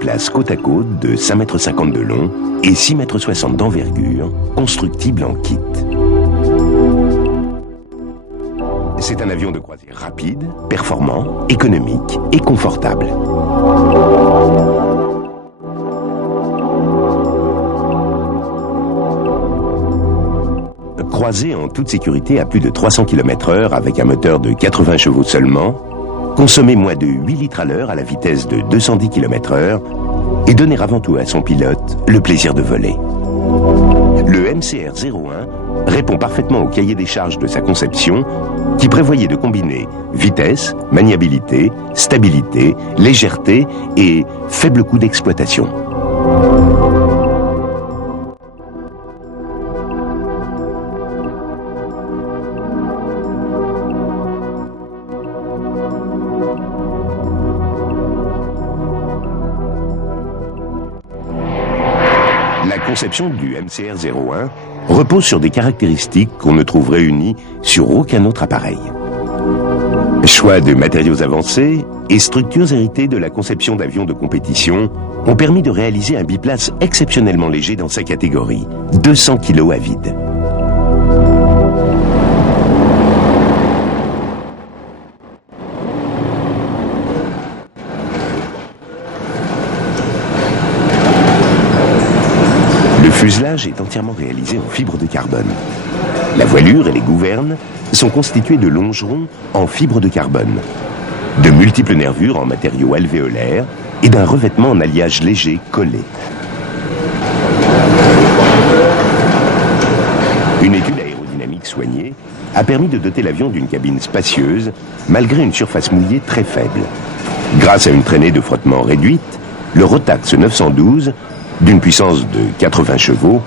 biplace côte à côte de 5,50 m de long et 6,60 m d'envergure, constructible en kit. C'est un avion de croisière rapide, performant, économique et confortable. Croisé en toute sécurité à plus de 300 km/h avec un moteur de 80 chevaux seulement, consommer moins de 8 litres à l'heure à la vitesse de 210 km/h et donner avant tout à son pilote le plaisir de voler. Le MCR-01 répond parfaitement au cahier des charges de sa conception qui prévoyait de combiner vitesse, maniabilité, stabilité, légèreté et faible coût d'exploitation. La conception du MCR-01 repose sur des caractéristiques qu'on ne trouve réunies sur aucun autre appareil. Choix de matériaux avancés et structures héritées de la conception d'avions de compétition ont permis de réaliser un biplace exceptionnellement léger dans sa catégorie, 200 kg à vide. Le fuselage est entièrement réalisé en fibre de carbone. La voilure et les gouvernes sont constituées de longerons en fibre de carbone, de multiples nervures en matériaux alvéolaires et d'un revêtement en alliage léger collé. Une étude aérodynamique soignée a permis de doter l'avion d'une cabine spacieuse malgré une surface mouillée très faible. Grâce à une traînée de frottement réduite, le Rotax 912 d'une puissance de 80 chevaux,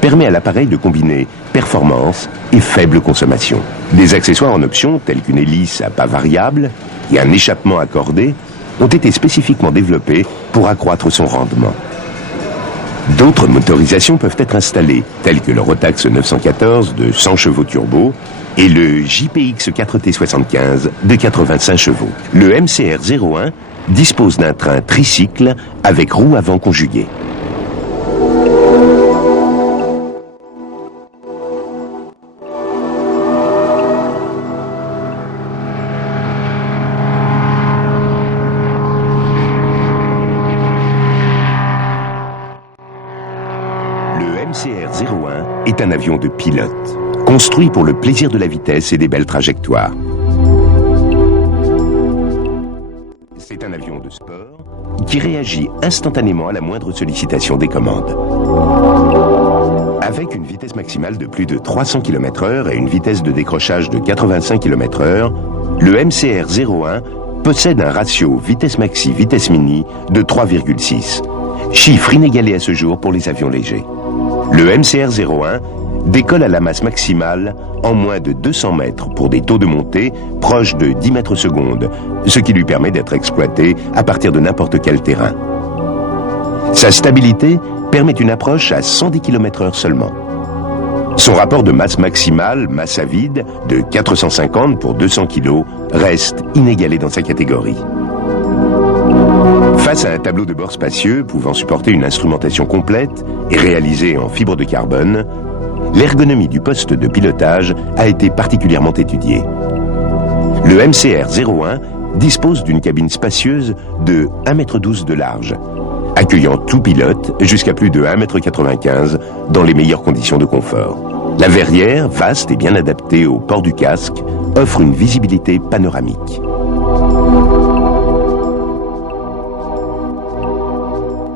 permet à l'appareil de combiner performance et faible consommation. Des accessoires en option, tels qu'une hélice à pas variable et un échappement accordé, ont été spécifiquement développés pour accroître son rendement. D'autres motorisations peuvent être installées, telles que le Rotax 914 de 100 chevaux turbo et le JPX 4T75 de 85 chevaux. Le MCR-01 dispose d'un train tricycle avec roue avant conjuguée. Le MCR-01 est un avion de pilote, construit pour le plaisir de la vitesse et des belles trajectoires. C'est un avion de sport qui réagit instantanément à la moindre sollicitation des commandes. Avec une vitesse maximale de plus de 300 km/h et une vitesse de décrochage de 85 km/h, le MCR-01 possède un ratio vitesse maxi-vitesse mini de 3,6, chiffre inégalé à ce jour pour les avions légers. Le MCR-01 décolle à la masse maximale en moins de 200 mètres pour des taux de montée proches de 10 mètres secondes, ce qui lui permet d'être exploité à partir de n'importe quel terrain. Sa stabilité permet une approche à 110 km/h seulement. Son rapport de masse maximale, masse à vide, de 450 pour 200 kg, reste inégalé dans sa catégorie. Face à un tableau de bord spacieux pouvant supporter une instrumentation complète et réalisée en fibre de carbone, l'ergonomie du poste de pilotage a été particulièrement étudiée. Le MCR-01 dispose d'une cabine spacieuse de 1,12 m de large, accueillant tout pilote jusqu'à plus de 1,95 m dans les meilleures conditions de confort. La verrière, vaste et bien adaptée au port du casque, offre une visibilité panoramique.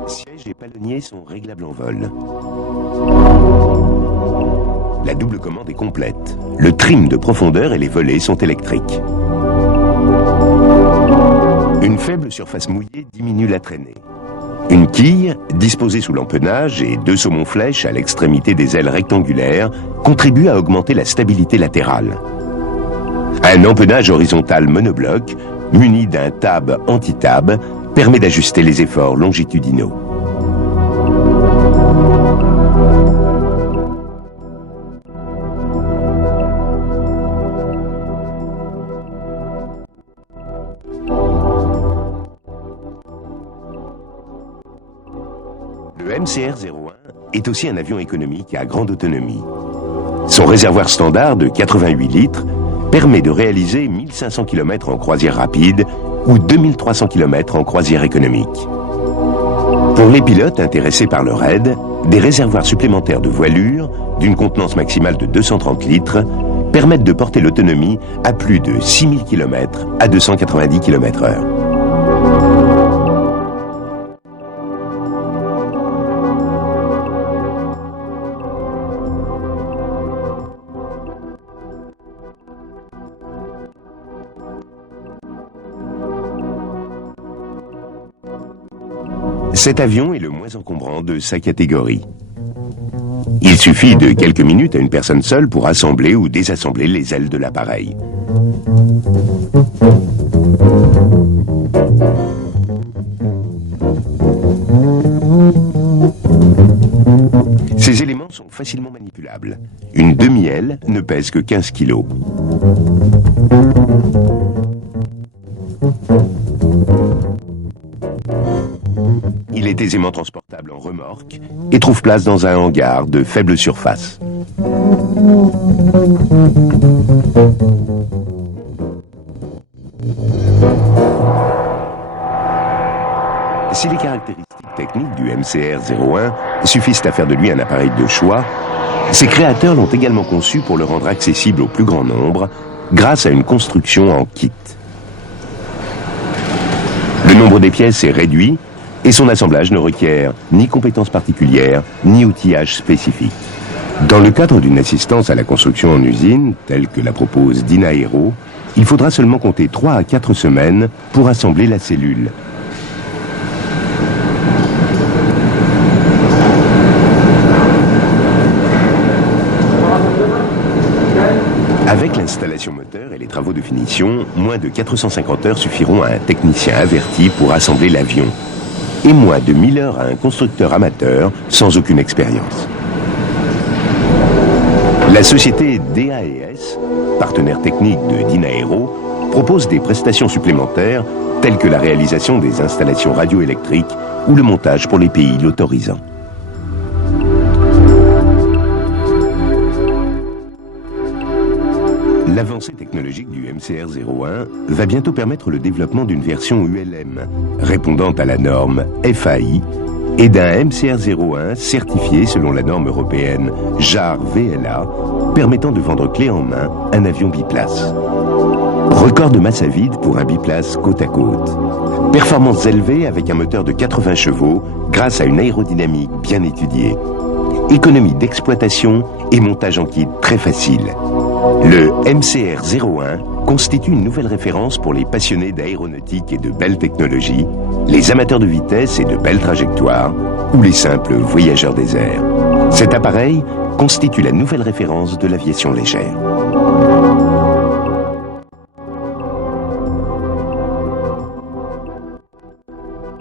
Sièges et palonniers sont réglables en vol. La double commande est complète. Le trim de profondeur et les volets sont électriques. Une faible surface mouillée diminue la traînée. Une quille, disposée sous l'empennage et deux saumons flèches à l'extrémité des ailes rectangulaires, contribuent à augmenter la stabilité latérale. Un empennage horizontal monobloc, muni d'un tab anti-tab, permet d'ajuster les efforts longitudinaux. MCR-01 est aussi un avion économique à grande autonomie. Son réservoir standard de 88 litres permet de réaliser 1500 km en croisière rapide ou 2300 km en croisière économique. Pour les pilotes intéressés par le raid, des réservoirs supplémentaires de voilure, d'une contenance maximale de 230 litres, permettent de porter l'autonomie à plus de 6000 km à 290 km/h. Cet avion est le moins encombrant de sa catégorie. Il suffit de quelques minutes à une personne seule pour assembler ou désassembler les ailes de l'appareil. Ces éléments sont facilement manipulables. Une demi-aile ne pèse que 15 kg. Il est aisément transportable en remorque et trouve place dans un hangar de faible surface. Si les caractéristiques techniques du MCR-01 suffisent à faire de lui un appareil de choix, ses créateurs l'ont également conçu pour le rendre accessible au plus grand nombre grâce à une construction en kit. Le nombre des pièces est réduit et son assemblage ne requiert ni compétences particulières, ni outillage spécifique. Dans le cadre d'une assistance à la construction en usine, telle que la propose Dynaero, il faudra seulement compter 3 à 4 semaines pour assembler la cellule. Avec l'installation moteur et les travaux de finition, moins de 450 heures suffiront à un technicien averti pour assembler l'avion. Et moins de 1000 heures à un constructeur amateur sans aucune expérience. La société DAES, partenaire technique de Dynaero, propose des prestations supplémentaires telles que la réalisation des installations radioélectriques ou le montage pour les pays l'autorisant. L'avancée technologique du MCR-01 va bientôt permettre le développement d'une version ULM répondant à la norme FAI et d'un MCR-01 certifié selon la norme européenne JAR-VLA permettant de vendre clé en main un avion biplace. Record de masse à vide pour un biplace côte à côte. Performances élevées avec un moteur de 80 chevaux grâce à une aérodynamique bien étudiée. Économie d'exploitation et montage en kit très facile. Le MCR-01 constitue une nouvelle référence pour les passionnés d'aéronautique et de belles technologies, les amateurs de vitesse et de belles trajectoires, ou les simples voyageurs des airs. Cet appareil constitue la nouvelle référence de l'aviation légère.